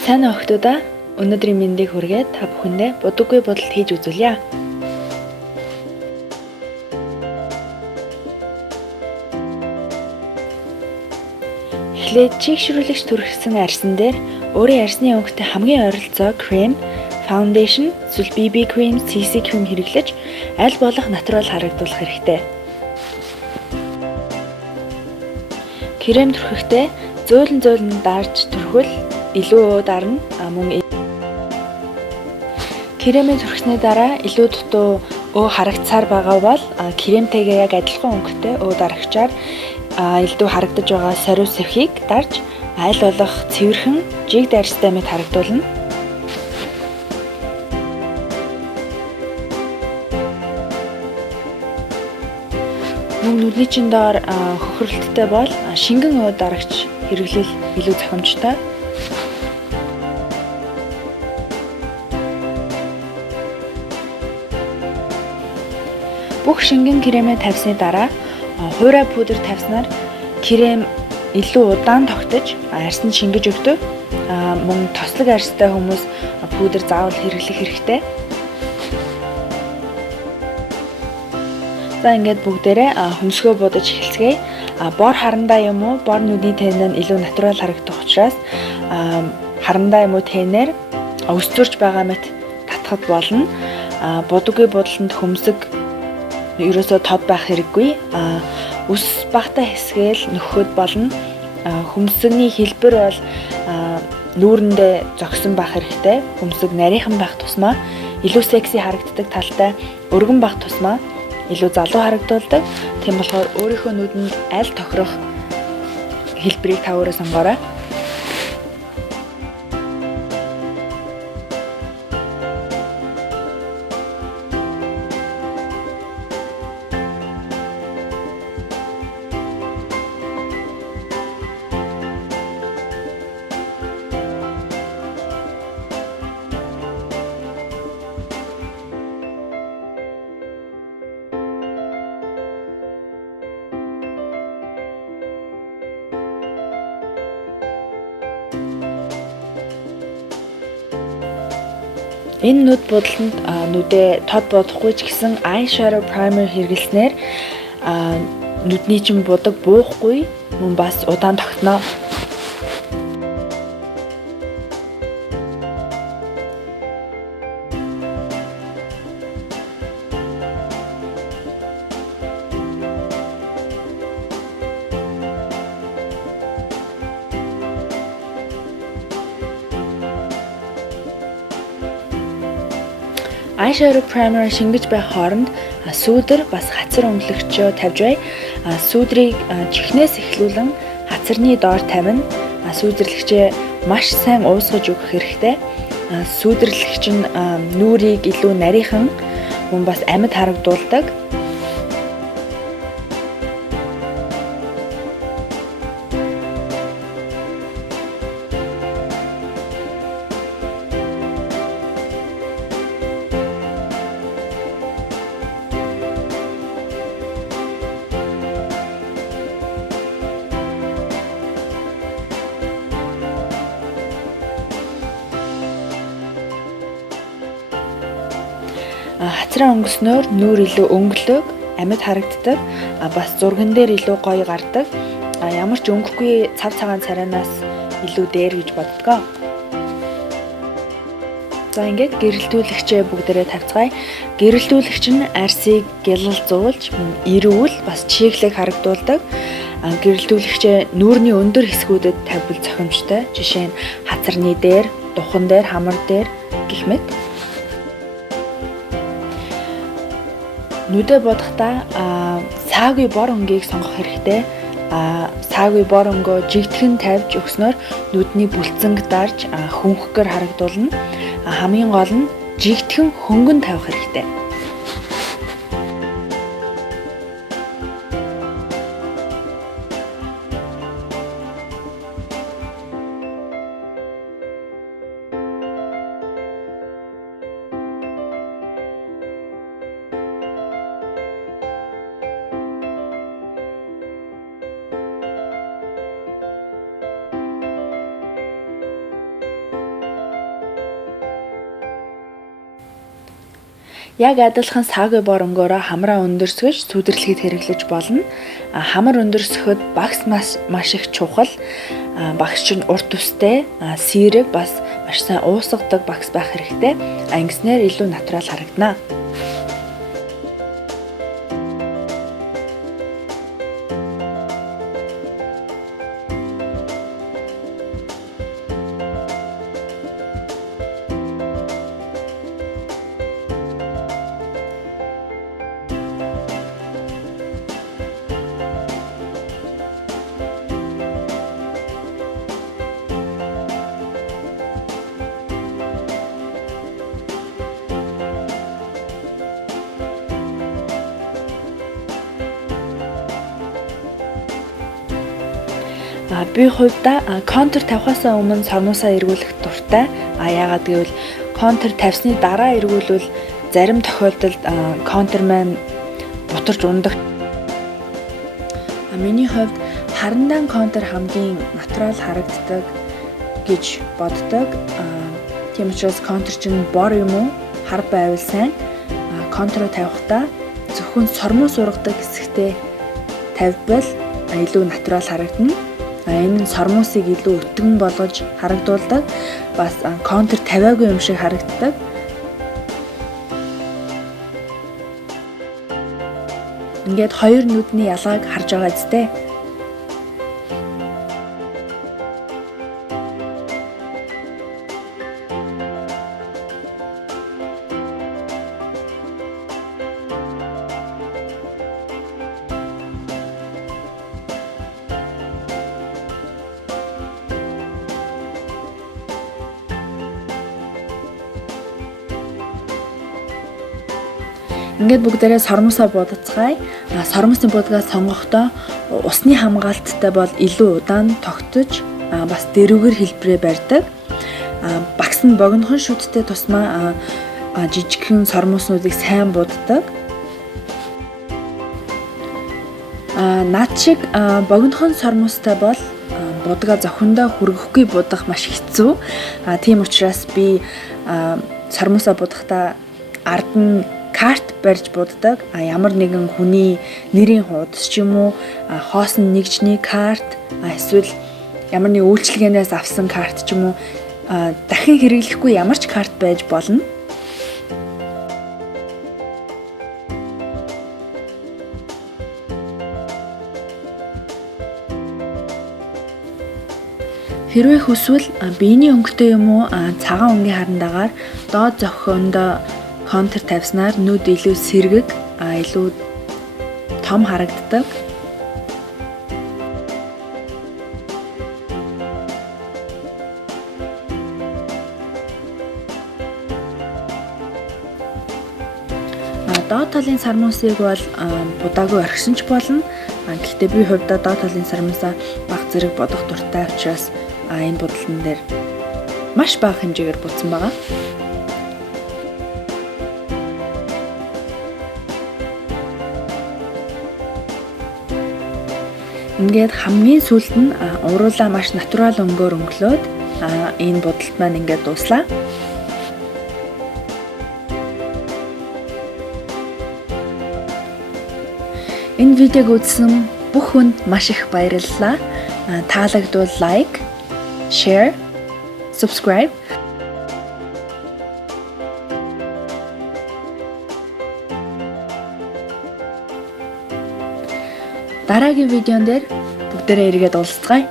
Сайн уу охтуудаа. Өнөөдрийн мэндийг хүргээд та бүхэндээ будаггүй бодолд хийж үзүүлье. Эхлээд чийгшрүүлэгч түрхсэн арьсан дээр өөрийн арьсны өнгөтэй хамгийн ойролцоо крем, foundation, эсвэл BB cream, CC cream хэрэглэж аль болох натурал харагдуулах хэрэгтэй. Крем түрхэхдээ зөөлөн дарж түрхвэл илүү уу дарна. Мөн кремээ түрхсний дараа илүү дутуу өө харагдсаар байгаа бол кремтэйгээ яг адилхан өнгөтэй өө дарагчаар элдв харагдаж байгаа сорив сэвхийг дарж аль болох цэвэрхэн жиг дайрстай мэт харагдуулна. Мөн нүдний чин доор хөхрөлттэй бол шингэн өө дарагч хэрэглэл илүү зохимжтой. Бүх шингэн кремээ тавьсны дараа хуурай пудр тавьснаар крем илүү удаан тогтож арьсанд шингэж өгдөг. Мөн тослог арьстай хүмүүс пудр заавал хэрэглэх хэрэгтэй. За ингээд бүгдээрээ хөмсгөө будаж эхэлцгээе. Бор харандаа юм уу, бор нүдний тэнэн илүү натурал харагдах учраас харандаа юм уу тэнээр өсвөрж байгаа мэт татахад болно. Будаггүй будалд хөмсг ерөөсөө тод байх хэрэггүй. Үс багтаа хэсгээл нөхөхөд болно. Хөмсгний хэлбэр бол нүүрэндээ зогсон байх хэрэгтэй. Хөмсг нарийнхан байх тусмаа илүү секси харагддаг талтай, өргөн байх тусмаа илүү залуу харагдуулдаг. Тийм болохоор өөрийнхөө нүдэнд аль тохирох хэлбэрийг та өөрөө сонгоорой. Энэ нүд будалд нүдээ тод бодохгүй ч гэсэн eyeshadow primer хэрэглэснээр нүдний чин будаг буухгүй, мөн бас удаан тогтно. Eyeshadow primer шингэж байх хооронд сүүдэр бас хацар өнгөлөгчөө тавьж бай. Сүүдрийг чихнээс эхлүүлэн хацарны доор тавина. Сүүдэрлэгчээ маш сайн уусгаж өгөх хэрэгтэй. Сүүдэрлэгч нь нүрийг илүү нарийнхан, мөн бас амьд харагдуулдаг. Хацраа өнгөснөөр нүур илүү өнгөлөг, амьд харагддаг. Бас зурган дээр илүү гоё гардаг. Ямар ч өнгөхгүй цав цагаан царайнаас илүү дээр гэж боддгоо. За ингээд гэрэлтүүлэгчээ бүгдээрээ тавьцгаая. Гэрэлтүүлэгч нь арьсыг гялалзуулж, эрүүл бас чиглэг харагдуулдаг. Гэрэлтүүлэгчээ нүүрний өндөр хэсгүүдэд тавьвал зохимжтой. Жишээ нь хацарны дээр, духан дээр, хамар дээр гэх мэт. Нүдэ бодахдаа саагүй бор өнгийг сонгох хэрэгтэй. Саагүй бор өнгөө жигтгэн тавьж өгснөөр нүдний бүлцэнг дарж хөнхгөр харагдуулна. Хамгийн гол нь жигтгэн хөнгөн тавих хэрэгтэй. Яг адилхан саагүй боронгоороо хамраа өндөрсгөж сүдэрлэхэд хэрэглэж болно. Хамар өндөрсгөхөд багс маш их чухал. Багс чинь урт үстэй, сэрэг бас маш сайн уусгадаг багс байх хэрэгтэй. Ингэснээр илүү натурал харагдана. Би хувьдаа контур тавихаас өмнө сормоосаа эргүүлэх дуртай. Яагаад гэвэл контур тавьсны дараа эргүүлвэл зарим тохиолдолд контур маань бутарч ундаг. Миний хувьд харандаан контур хамгийн натурал харагддаг гэж боддог. Тийм учраас контур чинь бор юм уу, хар байвал сайн. Контур тавихдаа зөвхөн сормоос ургадаг хэсэгтээ тавьбал илүү натурал харагдана. Энэ нь сормоосыг илүү өтгөн болгож харагдуулдаг. Бас контур тавиагүй юм шиг харагддаг. Ингээд хоёр нүдний ялгааг харж байгаа зү. Ингээд бүгдээрээ сормосоо будацгаая. Сормосын будгаа сонгохдоо усны хамгаалттай бол илүү удаан тогтож бас дэрүүгэр хэлбэрээ барьдаг. Багс нь богинохон шүттэй тусмаа жижигхэн сормоснуудыг сайн буддаг. Наад шиг богинохон сормостой бол будгаа зохиндоо хүргэхгүй будах маш хэцүү. Тийм учраас би сормосоо будахдаа ард нь карт барьж буддаг. Ямар нэгэн хүний нэрийн хуудас ч юм уу, хоосон нэгжний карт, эсвэл ямар нэг үйлчилгээнээс авсан карт ч юм уу дахин хэрэглэхгүй ямар ч карт байж болно. Хэрвээ хүсвэл биений өнгөтэй юм уу, цагаан өнгийн харандагаар доод зохиондоо контур тавьснаар нүд илүү сэргэг, илүү том харагддаг. Доод талын сормосыг бол будаагүй орхисон ч болно. Гэхдээ би хувьдаа доод талын сормосоо бага зэрэг бодох дуртай учраас энэ будалдан дээр маш бага хэмжээгээр будсан байгаа. Ингээд хамгийн сүүлд нь уруулаа маш натурал өнгөөр өнгөлөөд энэ будалд маань ингээд дуслаа. Энэ видеог үзсэн бүх хүнд маш их баярлалаа. Таалагдвал лайк, share, subscribe. Дараагийн видеон дээр бүгдээрээ эргээд уулзцгаая.